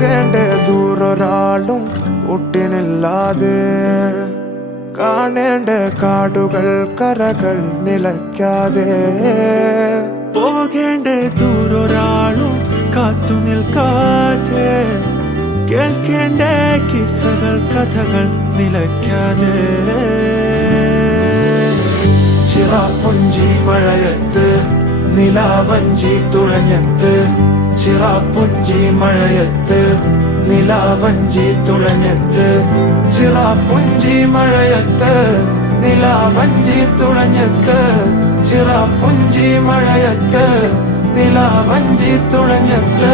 പോകേണ്ട ദൂരൊരാളും ഒട്ടിനില്ലാതെ കാണേണ്ട കാടുകൾ കരകൾ നിലയ്ക്കാതെ പോകേണ്ട ദൂരൊരാളും കാത്തു നിൽക്കാതെ കേൾക്കേണ്ട കിസ്സകൾ കഥകൾ നിലയ്ക്കാതെ ചിറാപ്പുഞ്ചി മഴയത്ത് നിലാവഞ്ചി തുഴഞ്ഞത്ത് ചിറാപ്പുഞ്ചി മഴയത്ത് നിലാവഞ്ചി തുഴഞ്ഞത്ത് ചിറാപ്പുഞ്ചി മഴയത്ത് നിലാവഞ്ചി തുഴഞ്ഞത്ത് ചിറാപ്പുഞ്ചി മഴയത്ത് നിലാവഞ്ചി തുഴഞ്ഞത്ത്